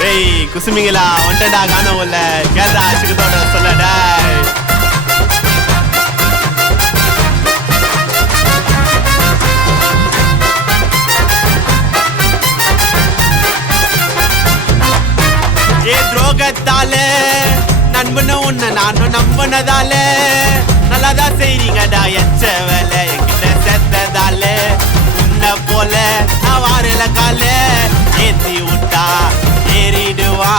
டேய் குசுமிங்களா ஒண்டடா காணோம் இல்ல கேள்றா சிக்கத்தோட சொல்லடா ஏ துரோகத்தாலே நண்பன உன்னை நானும் நம்பினதால நல்லாதான் செய்றீங்கடா எச்ச வேலை என்கிட்ட செத்ததால உன்னை போல நான் வாரல கால ஏத்தி விட்டா ஏறிடுவா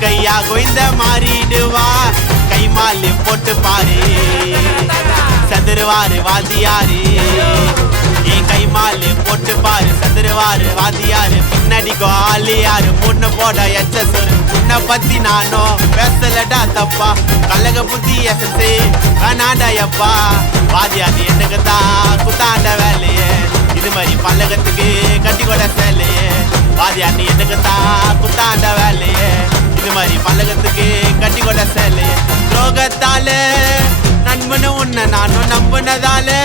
கையா கொய்ந்த மாறிடுவா கை மாலி போட்டு பாரு சதுருவாரு வாதியாரு என் கை மாலி போட்டு பாரு சதுருவாரு வாதியாரு பின்னடிக்கோ ஆளியாரு பொண்ணு போட எச்ச சொரு உன்னை பத்தி நானும் பேசலடா தப்பா கல்லக புத்தி எசன்சி வேணாண்டா வாதியாரு எனக்கு தான் குத்தாண்ட வேலையே இது மாதிரி பல்லகத்துக்கு கட்டி கொட சேலையே வாதியாரு எனக்கு தான் குத்தாண்ட வேலையே இது மாதிரி பல்லகத்துக்கு கட்டி கொட சேலையே துரோகத்தாலே நண்பனு உன்னை நானும் நம்பினதாலே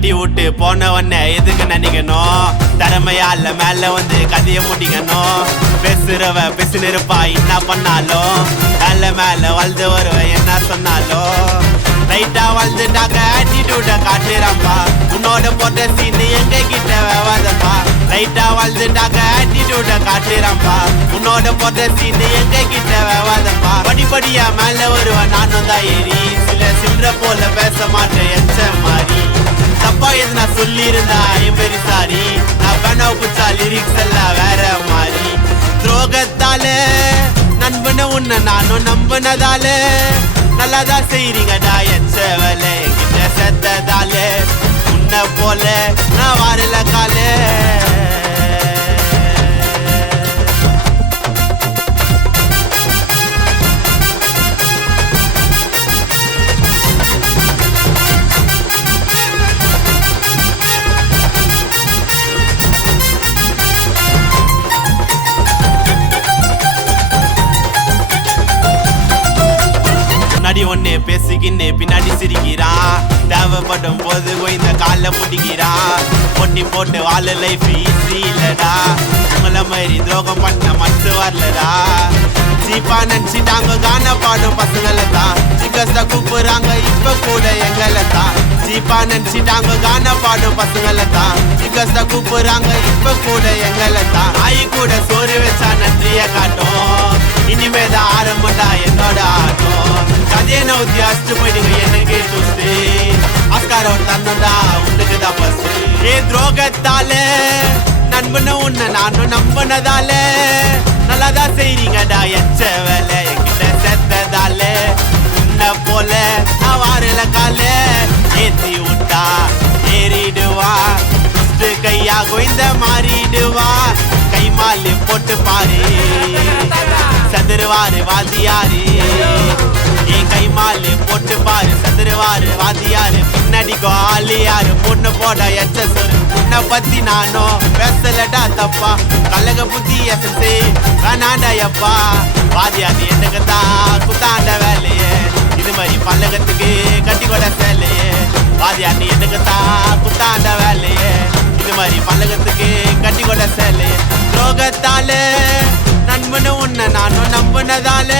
தட்டி விட்டு போனவன எதுக்கு நினைக்கணும் திறமையால மேல வந்து கதைய முடிக்கணும் பேசுறவ பேசினிருப்பா என்ன பண்ணாலும் மேல மேல வளர்ந்து வருவ என்ன சொன்னாலும் லைட்டா வளர்ந்துட்டாக்க ஆட்டிடியூட காட்டுறாம்பா உன்னோட போட்ட சீனு எங்க கிட்ட விவாதப்பா லைட்டா வளர்ந்துட்டாக்க ஆட்டிடியூட காட்டுறாம்பா உன்னோட போட்ட சீனு எங்க கிட்ட விவாதப்பா படிப்படியா மேல வருவ நானும் தான் ஏறி சில சில்ற போல பேச மாட்டேன் எச்ச மாதிரி தப்பா எது நான் சொல்லி இருந்தா பெரி சாரி நான் பண்ண புச்சா லிரிக்ஸ் எல்லாம் வேற மாதிரி துரோகத்தால நண்பன உன்னை நானும் நம்பினதால நல்லாதான் செய்றீங்கடா எச்ச வேலை என்கிட்ட செத்ததால உன்னை போல நான் வாரல காலே ஒன்னே பேசிக்கின்னு பின்னாடி சிரிக்கிறான் தேவைப்படும் போது இந்த கால முடிக்கிறான் பொட்டி போட்டு வாழ லைஃப் ஈஸி இல்லடா உங்களை மாதிரி துரோகம் பண்ண மனசு வரலடா சீப்பா நினைச்சிட்டாங்க கான பாடும் பசங்களை தான் சிக்கஸ்ட கூப்பிடுறாங்க இப்ப கூட எங்களை தான் சீப்பா நினைச்சிட்டாங்க கான பாடும் பசங்களை தான் சிக்கஸ்ட கூப்பிடுறாங்க இப்ப கூட எங்களை தான் ஆயி கூட சோறு வச்சா நன்றிய காட்டும் இனிமேதான் ஆரம்படா என்னோட ஆட்டம் கதையை நவுத்தி அடிச்சு போயிடுங்க எனக்கு தூஸ்து ஆஸ்காரம் தந்தா உனக்குதான் பஸ் ஏ துரோகத்தால நண்பன உன்னை நானும் நம்பினதால நல்லாதான் செய்றீங்கடா எச்ச வேலை என்கிட்ட செத்ததால உன்னை போல நான் வாரல கால ஏத்தி விட்டா ஏறிடுவா கையா கொய்ந்த மாறிடுவா கை மாலி போட்டு பாரு சதுருவாரு வாதியாரு என் கை மாலி போட்டு பாரு சதுருவாரு வாதியாரு பின்னடிக்கோ ஆளியாரு பொண்ணு போட எச்ச சொரு உன்னை பத்தி நானும் பேசலடா தப்பா கல்லக புத்தி எசன்சி வேணாண்டா வாதியாரு எனக்கு தான் குத்தாண்ட வேலையே இது மாதிரி பல்லகத்துக்கு கட்டி கொட சேலையே வாதியாரு எனக்கு தான் குத்தாண்ட வேலையே இது மாதிரி பல்லகத்துக்கு கட்டி கொட சேலையே துரோகத்தாலே நண்பனு உன்னை நானும் நம்பினதால